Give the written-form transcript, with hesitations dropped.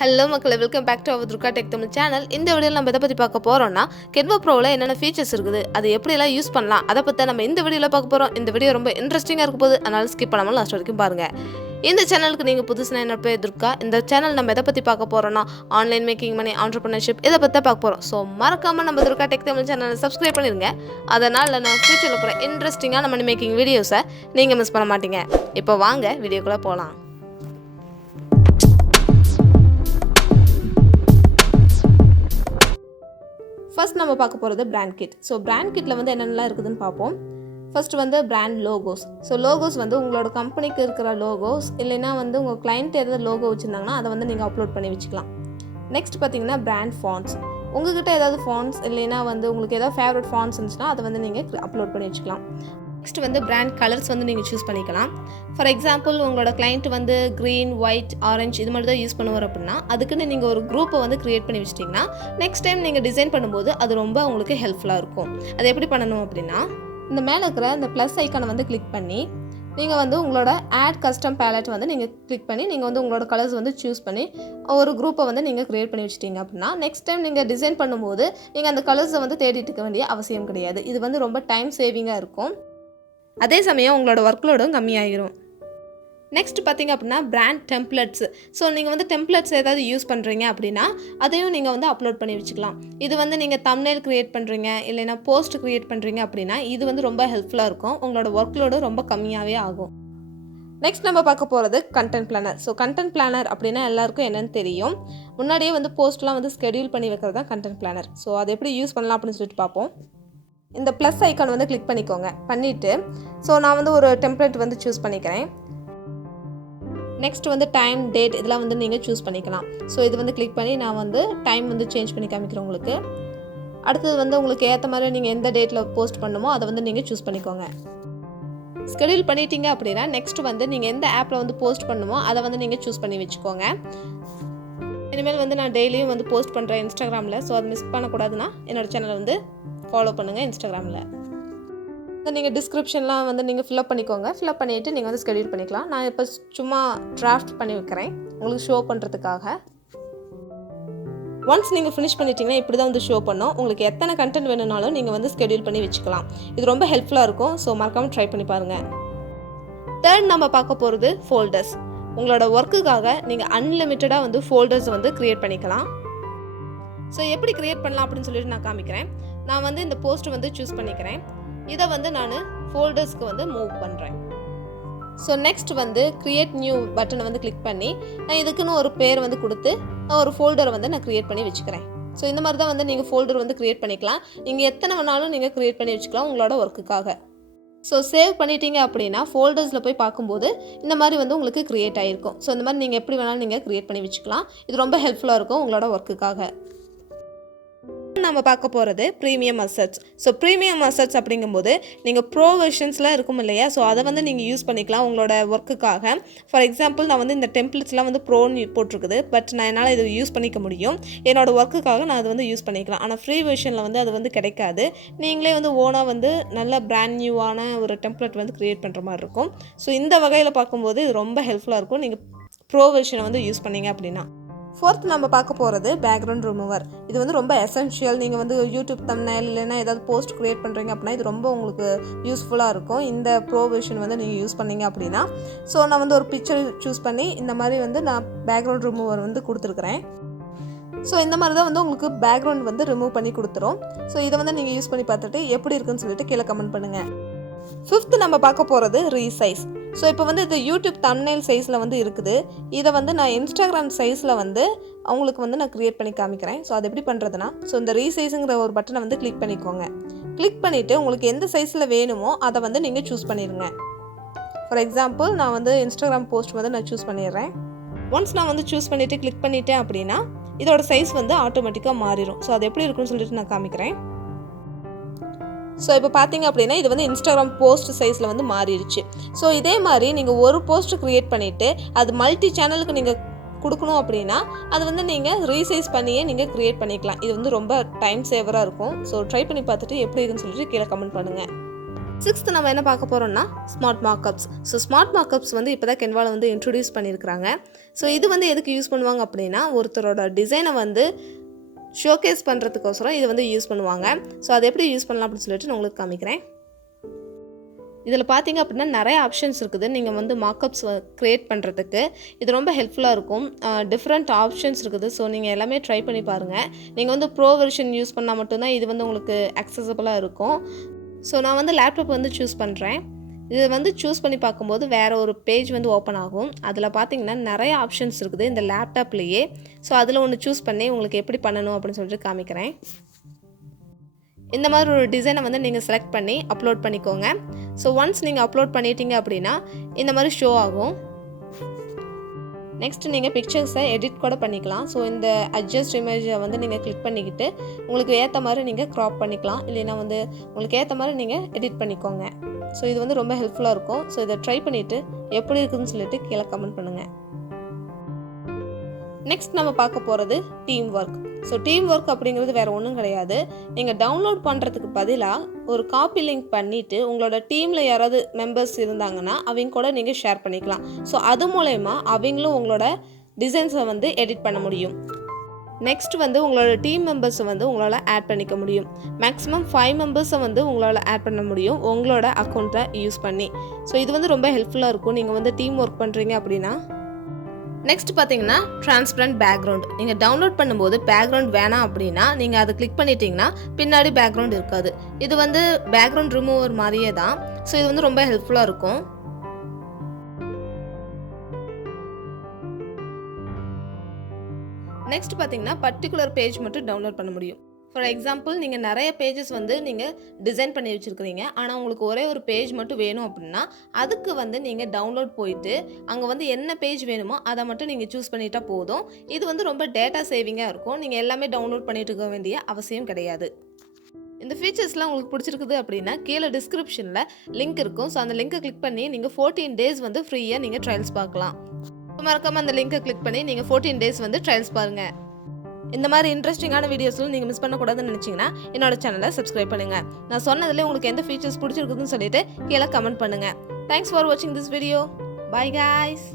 Hello மக்களே, welcome back to our Durga tech Tamil channel. இந்த வீடியோவில் நம்ம எதை பற்றி பார்க்க போகிறோம்னா, Canva Proவில் என்னென்ன ஃபீச்சர்ஸ் இருக்குது, அது எப்படியெல்லாம் யூஸ் பண்ணலாம், அதை பற்றி நம்ம இந்த வீடியோவில் பார்க்க போகிறோம். இந்த வீடியோ ரொம்ப இன்ட்ரெஸ்டிங்காக இருக்க போது, அதனால் ஸ்கிப் பண்ணாமல் லாஸ்ட் வரைக்கும் பாருங்கள். இந்த சேனலுக்கு நீங்கள் புதுசுனா என்னோட பேர் துர்கா. இந்த சேனல் நம்ம எதை பற்றி பார்க்க போகிறோம்னா, ஆன்லைன் மேக்கிங் மணி, ஆண்டர்பிரினர்ஷிப் இதை பற்றி பார்க்க போகிறோம். ஸோ மறக்காமல் நம்ம துர்கா டெக் தமிழ் சேனலை சப்ஸ்கிரைப் பண்ணிடுங்க. அதனால் நான் ஃபியூச்சரில் போகிற இன்ட்ரெஸ்டிங்கான மணி மேக்கிங் வீடியோஸை நீங்கள் மிஸ் பண்ண மாட்டீங்க. இப்போ வாங்க வீடியோக்குள்ளே போகலாம். ஃபர்ஸ்ட் நம்ம பார்க்க போகிறது Brandkit. ஸோ Brandkitல வந்து என்னென்னலாம் இருக்குதுன்னு பார்ப்போம். ஃபர்ஸ்ட் வந்து பிராண்ட் லோகோஸ். ஸோ லோகோஸ் வந்து உங்களோட கம்பெனிக்கு இருக்கிற லோகோஸ், இல்லைன்னா வந்து உங்கள் கிளைண்ட் ஏதாவது லோகோ வச்சுருந்தாங்கன்னா அதை வந்து நீங்கள் அப்லோட் பண்ணி வச்சுக்கலாம். நெக்ஸ்ட் பார்த்தீங்கன்னா பிராண்ட் ஃபாண்ட்ஸ். உங்ககிட்ட ஏதாவது ஃபாண்ட்ஸ் இல்லைன்னா வந்து உங்களுக்கு ஏதாவது ஃபேவரட் ஃபாண்ட்ஸ் இருந்துச்சுன்னா அதை வந்து நீங்கள் அப்லோட் பண்ணி வச்சுக்கலாம். நெக்ஸ்ட் வந்து பிராண்ட் கலர்ஸ் வந்து நீங்கள் சூஸ் பண்ணிக்கலாம். ஃபார் எக்ஸாம்பிள் உங்களோட கிளைண்ட் வந்து க்ரீன், ஒயிட், ஆரஞ்சு இது மாதிரி தான் யூஸ் பண்ணுவார் அப்படின்னா அதுக்குன்னு நீங்கள் ஒரு குரூப்பை வந்து க்ரியேட் பண்ணி வச்சிட்டிங்கன்னா நெக்ஸ்ட் டைம் நீங்கள் டிசைன் பண்ணும்போது அது ரொம்ப உங்களுக்கு ஹெல்ப்ஃபுல்லாக இருக்கும். அது எப்படி பண்ணணும் அப்படின்னா, இந்த மேலே இருக்கிற இந்த ப்ளஸ் ஐக்கானை வந்து கிளிக் பண்ணி நீங்கள் வந்து உங்களோட ஆட் கஸ்டம் பேலட் வந்து நீங்கள் கிளிக் பண்ணி நீங்கள் வந்து உங்களோட கலர்ஸ் வந்து சூஸ் பண்ணி ஒரு குரூப்பை வந்து நீங்கள் க்ரியேட் பண்ணி வச்சிட்டிங்க அப்படின்னா நெக்ஸ்ட் டைம் நீங்கள் டிசைன் பண்ணும்போது நீங்கள் அந்த கலர்ஸை வந்து தேடிட்டு இருக்க வேண்டிய அவசியம் கிடையாது. இது வந்து ரொம்ப டைம் சேவிங்காக இருக்கும். அதே சமயம் உங்களோட ஒர்க்லோடும் கம்மியாகிரும். நெக்ஸ்ட் பார்த்திங்க அப்படின்னா பிராண்ட் டெம்ப்ளேட்ஸ். ஸோ நீங்கள் வந்து டெம்ப்ளேட்ஸ் ஏதாவது யூஸ் பண்ணுறீங்க அப்படின்னா அதையும் நீங்கள் வந்து அப்லோட் பண்ணி வச்சுக்கலாம். இது வந்து நீங்கள் தம்ப்நெயில் க்ரியேட் பண்ணுறீங்க இல்லைனா போஸ்ட் க்ரியேட் பண்ணுறீங்க அப்படின்னா இது வந்து ரொம்ப ஹெல்ப்ஃபுல்லாக இருக்கும். உங்களோட ஒர்க்லோடு ரொம்ப கம்மியாகவே ஆகும். நெக்ஸ்ட் நம்ம பார்க்க போகிறது content planar. So content planar அப்படின்னா எல்லாருக்கும் என்னென்னு தெரியும். முன்னாடியே வந்து போஸ்ட்லாம் வந்து ஸ்கெடியூல் பண்ணி வைக்கிறது தான் கண்டென்ட் பிளானர். ஸோ அதை எப்படி யூஸ் பண்ணலாம் அப்படின்னு சொல்லிட்டு பார்ப்போம். இந்த ப்ளஸ் ஐக்கான் வந்து கிளிக் பண்ணிக்கோங்க. பண்ணிவிட்டு ஸோ நான் வந்து ஒரு டெம்ப்ளேட் வந்து சூஸ் பண்ணிக்கிறேன். நெக்ஸ்ட் வந்து டைம், டேட் இதெல்லாம் வந்து நீங்கள் சூஸ் பண்ணிக்கலாம். ஸோ இது வந்து கிளிக் பண்ணி நான் வந்து டைம் வந்து சேஞ்ச் பண்ணி காமிக்கிறேன் உங்களுக்கு. அடுத்தது வந்து உங்களுக்கு ஏற்ற மாதிரி நீங்கள் எந்த டேட்டில் போஸ்ட் பண்ணுமோ அதை வந்து நீங்கள் சூஸ் பண்ணிக்கோங்க. ஸ்கெடியூல் பண்ணிட்டீங்க அப்படின்னா நெக்ஸ்ட் வந்து நீங்கள் எந்த ஆப்பில் வந்து போஸ்ட் பண்ணுமோ அதை வந்து நீங்கள் சூஸ் பண்ணி வச்சுக்கோங்க. இனிமேல் வந்து நான் டெய்லியும் வந்து போஸ்ட் பண்ணுறேன் இன்ஸ்டாகிராமில். ஸோ அது மிஸ் பண்ணக்கூடாதுன்னா என்னோடய சேனலை வந்து ஃபாலோ பண்ணுங்கள் இன்ஸ்டாகிராமில். நீங்கள் டிஸ்கிரிப்ஷன்லாம் வந்து நீங்கள் ஃபில்அப் பண்ணிக்கோங்க. ஃபில்அப் பண்ணிவிட்டு நீங்கள் வந்து ஸ்கெடியூல் பண்ணிக்கலாம். நான் இப்போ சும்மா டிராஃப்ட் பண்ணி வைக்கிறேன் உங்களுக்கு ஷோ பண்ணுறதுக்காக. ஒன்ஸ் நீங்கள் ஃபினிஷ் பண்ணிட்டீங்கன்னா இப்படி தான் வந்து ஷோ பண்ணோம். உங்களுக்கு எத்தனை கண்டென்ட் வேணும்னாலும் நீங்கள் வந்து ஸ்கெடியூல் பண்ணி வச்சுக்கலாம். இது ரொம்ப ஹெல்ப்ஃபுல்லாக இருக்கும். ஸோ மறக்காமல் ட்ரை பண்ணி பாருங்கள். தேர்ட் நம்ம பார்க்க போகிறது ஃபோல்டர்ஸ். உங்களோட ஒர்க்குக்காக நீங்கள் அன்லிமிட்டடாக வந்து ஃபோல்டர்ஸ் வந்து க்ரியேட் பண்ணிக்கலாம். ஸோ எப்படி க்ரியேட் பண்ணலாம் அப்படின்னு சொல்லிட்டு நான் காமிக்கிறேன். நான் வந்து இந்த போஸ்ட் வந்து சூஸ் பண்ணிக்கிறேன். இதை வந்து நான் ஃபோல்டர்ஸ்க்கு வந்து மூவ் பண்ணுறேன். ஸோ நெக்ஸ்ட் வந்து க்ரியேட் நியூ பட்டனை வந்து கிளிக் பண்ணி நான் இதுக்குன்னு ஒரு பேர் வந்து கொடுத்து நான் ஒரு ஃபோல்டரை வந்து நான் க்ரியேட் பண்ணி வச்சுக்கிறேன். ஸோ இந்த மாதிரி தான் வந்து நீங்கள் ஃபோல்டர் வந்து க்ரியேட் பண்ணிக்கலாம். நீங்கள் எத்தனை வேணாலும் நீங்கள் க்ரியேட் பண்ணி வச்சுக்கலாம் உங்களோட ஒர்க்குக்காக. ஸோ சேவ் பண்ணிட்டீங்க அப்படின்னா ஃபோல்டர்ஸில் போய் பார்க்கும்போது இந்த மாதிரி வந்து உங்களுக்கு க்ரியேட் ஆகிருக்கும். ஸோ இந்த மாதிரி நீங்கள் எப்படி வேணாலும் நீங்கள் க்ரியேட் பண்ணி வச்சுக்கலாம். இது ரொம்ப ஹெல்ப்ஃபுல்லாக இருக்கும் உங்களோட ஒர்க்குக்காக. நம்ம பார்க்க போகிறது premium assets. So premium assets அப்படிங்கும்போது நீங்கள் ப்ரோ வெர்ஷன்ஸ்லாம் இருக்கும் இல்லையா, ஸோ அதை வந்து நீங்கள் யூஸ் பண்ணிக்கலாம் உங்களோட ஒர்க்குக்காக. ஃபார் எக்ஸாம்பிள் நான் வந்து இந்த டெம்ப்ளேட்ஸ்லாம் வந்து ப்ரோன்னு போட்டிருக்குது. பட் நான் என்னால் இது யூஸ் பண்ணிக்க முடியும். என்னோடய ஒர்க்குக்காக நான் அதை வந்து யூஸ் பண்ணிக்கலாம். ஆனால் ஃப்ரீ வெர்ஷனில் வந்து அது வந்து கிடைக்காது. நீங்களே வந்து ஓனாக வந்து நல்ல பிராண்ட் நியூவான ஒரு டெம்ப்ளேட் வந்து க்ரியேட் பண்ணுற மாதிரி இருக்கும். ஸோ இந்த வகையில் பார்க்கும்போது இது ரொம்ப ஹெல்ப்ஃபுல்லாக இருக்கும் நீங்கள் ப்ரோ வெர்ஷனை வந்து யூஸ் பண்ணிங்க அப்படின்னா. ஃபோர்த் நம்ம பார்க்க போகிறது பேக்ரவுண்ட் ரிமூவர். இது வந்து ரொம்ப எசென்ஷியல். நீங்கள் வந்து யூடியூப் தம்ப்நெயில் இல்லைன்னா ஏதாவது போஸ்ட் க்ரியேட் பண்ணுறீங்க அப்படின்னா இது ரொம்ப உங்களுக்கு யூஸ்ஃபுல்லாக இருக்கும். இந்த ப்ரோ வெர்ஷன் வந்து நீங்கள் யூஸ் பண்ணீங்க அப்படின்னா. ஸோ நான் வந்து ஒரு பிக்சர் சூஸ் பண்ணி இந்த மாதிரி வந்து நான் பேக்ரவுண்ட் ரிமூவர் வந்து கொடுத்துருக்குறேன். ஸோ இந்த மாதிரி தான் வந்து உங்களுக்கு பேக்ரவுண்ட் வந்து ரிமூவ் பண்ணி கொடுத்துரும். ஸோ இதை வந்து நீங்கள் யூஸ் பண்ணி பார்த்துட்டு எப்படி இருக்குன்னு சொல்லிட்டு கீழே கமெண்ட் பண்ணுங்கள். ஃபிஃப்த் நம்ம பார்க்க போகிறது ரீசைஸ். ஸோ இப்போ வந்து இது யூடியூப் தம்ப்நெயில் சைஸில் வந்து இருக்குது. இதை வந்து நான் இன்ஸ்டாகிராம் சைஸில் வந்து அவங்களுக்கு வந்து நான் க்ரியேட் பண்ணி காமிக்கிறேன். ஸோ அது எப்படி பண்ணுறதுனா, ஸோ இந்த ரீசைஸுங்கிற ஒரு பட்டனை வந்து கிளிக் பண்ணிக்கோங்க. கிளிக் பண்ணிவிட்டு உங்களுக்கு எந்த சைஸில் வேணுமோ அதை வந்து நீங்கள் சூஸ் பண்ணிடுங்க. ஃபார் எக்ஸாம்பிள் நான் வந்து இன்ஸ்டாகிராம் போஸ்ட் வந்து நான் சூஸ் பண்ணிடுறேன். ஒன்ஸ் நான் வந்து சூஸ் பண்ணிவிட்டு கிளிக் பண்ணிட்டேன் அப்படின்னா இதோட சைஸ் வந்து ஆட்டோமேட்டிக்காக மாறிடும். ஸோ அது எப்படி இருக்குன்னு சொல்லிட்டு நான் காமிக்கிறேன். ஸோ இப்போ பார்த்தீங்க அப்படின்னா இது வந்து இன்ஸ்டாகிராம் போஸ்ட் சைஸில் வந்து மாறிடுச்சு. ஸோ இதே மாதிரி நீங்கள் ஒரு போஸ்ட் க்ரியேட் பண்ணிவிட்டு அது மல்டி சேனலுக்கு நீங்கள் கொடுக்கணும் அப்படின்னா அது வந்து நீங்கள் ரீசைஸ் பண்ணியே நீங்கள் க்ரியேட் பண்ணிக்கலாம். இது வந்து ரொம்ப டைம் சேவராக இருக்கும். ஸோ ட்ரை பண்ணி பார்த்துட்டு எப்படி இருக்குன்னு சொல்லிட்டு கீழே கமெண்ட் பண்ணுங்கள். 6th நம்ம என்ன பார்க்க போகிறோம்னா ஸ்மார்ட் மார்க்கப்ஸ். ஸோ ஸ்மார்ட் மார்க்கப்ஸ் வந்து இப்போ தான் Canvaல வந்து இன்ட்ரடியூஸ் பண்ணியிருக்கிறாங்க. ஸோ இது வந்து எதுக்கு யூஸ் பண்ணுவாங்க அப்படின்னா, ஒருத்தரோட டிசைனை வந்து ஷோகேஸ் பண்ணுறதுக்கோசரம் இதை வந்து யூஸ் பண்ணுவாங்க. ஸோ அதை எப்படி யூஸ் பண்ணலாம் அப்படின்னு சொல்லிட்டு நான் உங்களுக்கு காமிக்கிறேன். இதில் பார்த்தீங்க அப்படின்னா நிறைய ஆப்ஷன்ஸ் இருக்குது. நீங்கள் வந்து மார்க்கப்ஸ் க்ரியேட் பண்ணுறதுக்கு இது ரொம்ப ஹெல்ப்ஃபுல்லாக இருக்கும். டிஃப்ரெண்ட் ஆப்ஷன்ஸ் இருக்குது. ஸோ நீங்கள் எல்லாமே ட்ரை பண்ணி பாருங்கள். நீங்கள் வந்து ப்ரோ வெர்ஷன் யூஸ் பண்ணால் மட்டும்தான் இது வந்து உங்களுக்கு அக்சசபிளாக இருக்கும். ஸோ நான் வந்து லேப்டாப் வந்து சூஸ் பண்ணுறேன். இதை வந்து சூஸ் பண்ணி பார்க்கும்போது வேறு ஒரு பேஜ் வந்து ஓப்பன் ஆகும். அதில் பார்த்தீங்கன்னா நிறைய ஆப்ஷன்ஸ் இருக்குது இந்த லேப்டாப்லேயே. ஸோ அதில் ஒன்று சூஸ் பண்ணி உங்களுக்கு எப்படி பண்ணணும் அப்படின்னு சொல்லிட்டு காமிக்கிறேன். இந்த மாதிரி ஒரு டிசைனை வந்து நீங்கள் செலக்ட் பண்ணி அப்லோட் பண்ணிக்கோங்க. ஸோ ஒன்ஸ் நீங்கள் அப்லோட் பண்ணிட்டீங்க அப்படின்னா இந்த மாதிரி ஷோ ஆகும். நெக்ஸ்ட் நீங்கள் பிக்சர்ஸை எடிட் கூட பண்ணிக்கலாம். ஸோ இந்த அட்ஜஸ்ட் இமேஜை வந்து நீங்கள் கிளிக் பண்ணிக்கிட்டு உங்களுக்கு ஏற்ற மாதிரி நீங்கள் க்ராப் பண்ணிக்கலாம். இல்லைன்னா வந்து உங்களுக்கு ஏற்ற மாதிரி நீங்கள் எடிட் பண்ணிக்கோங்க. ஸோ இது வந்து ரொம்ப ஹெல்ப்ஃபுல்லாக இருக்கும். ஸோ இதை ட்ரை பண்ணிவிட்டு எப்படி இருக்குதுன்னு சொல்லிட்டு கீழே கமெண்ட் பண்ணுங்கள். நெக்ஸ்ட் நம்ம பார்க்க போகிறது team work. So team work அப்படிங்கிறது வேறு ஒன்றும் கிடையாது. நீங்கள் டவுன்லோட் பண்ணுறதுக்கு பதிலாக ஒரு காப்பி லிங்க் பண்ணிவிட்டு உங்களோட டீமில் யாராவது மெம்பர்ஸ் இருந்தாங்கன்னா அவங்க கூட நீங்கள் ஷேர் பண்ணிக்கலாம். ஸோ அது மூலயமா அவங்களும் உங்களோட டிசைன்ஸை வந்து எடிட் பண்ண முடியும். நெக்ஸ்ட் வந்து உங்களோட டீம் மெம்பர்ஸை வந்து உங்களால் ஆட் பண்ணிக்க முடியும். மேக்ஸிமம் 5 மெம்பர்ஸை வந்து உங்களால் ஆட் பண்ண முடியும் உங்களோட அக்கௌண்ட்டை யூஸ் பண்ணி. ஸோ இது வந்து ரொம்ப ஹெல்ப்ஃபுல்லாக இருக்கும் நீங்கள் வந்து டீம் ஒர்க் பண்ணுறீங்க அப்படின்னா. நெக்ஸ்ட் பார்த்தீங்கன்னா டிரான்ஸ்பரண்ட் பேக்ரவுண்ட். நீங்கள் டவுன்லோட் பண்ணும்போது பேக்ரவுண்ட் வேணாம் அப்படின்னா நீங்கள் அதை கிளிக் பண்ணிட்டீங்கன்னா பின்னாடி பேக்ரவுண்ட் இருக்காது. இது வந்து பேக்ரவுண்ட் ரிமூவர் மாதிரியே தான். ஸோ இது வந்து ரொம்ப ஹெல்ப்ஃபுல்லாக இருக்கும். நெக்ஸ்ட் பார்த்தீங்கன்னா பர்டிகுலர் பேஜ் மட்டும் டவுன்லோட் பண்ண முடியும். ஃபார் எக்ஸாம்பிள் நீங்கள் நிறைய பேஜஸ் வந்து நீங்கள் டிசைன் பண்ணி வச்சுருக்கிறீங்க. ஆனால் உங்களுக்கு ஒரே ஒரு பேஜ் மட்டும் வேணும் அப்படின்னா அதுக்கு வந்து நீங்கள் டவுன்லோட் போயிட்டு அங்கே வந்து என்ன பேஜ் வேணுமோ அதை மட்டும் நீங்கள் சூஸ் பண்ணிட்டா போதும். இது வந்து ரொம்ப டேட்டா சேவிங்காக இருக்கும். நீங்கள் எல்லாமே டவுன்லோட் பண்ணிட்டு இருக்க வேண்டிய அவசியம் கிடையாது. இந்த ஃபீச்சர்ஸ்லாம் உங்களுக்கு பிடிச்சிருக்குது அப்படின்னா கீழே டிஸ்கிரிப்ஷனில் லிங்க் இருக்கும். ஸோ அந்த லிங்கை கிளிக் பண்ணி நீங்கள் 14 days வந்து ஃப்ரீயாக நீங்கள் ட்ரையல்ஸ் பார்க்கலாம். மறக்காமல் அந்த லிங்கை கிளிக் பண்ணி நீங்கள் 14 days வந்து ட்ரையல்ஸ் பாருங்கள். இந்த மாதிரி இன்ட்ரெஸ்டிங்கான வீடியோஸ்லாம் நீங்கள் மிஸ் பண்ணக்கூடாதுன்னு நினச்சிங்கன்னா என்னோட சேனலை சப்ஸ்கிரைப் பண்ணுங்கள். நான் சொன்னதில் உங்களுக்கு எந்த ஃபீச்சர்ஸ் பிடிச்சிருக்குதுன்னு சொல்லிட்டு கீழே கமெண்ட் பண்ணுங்கள். தேங்க்ஸ் ஃபார் வாட்சிங் திஸ் வீடியோ. By guys.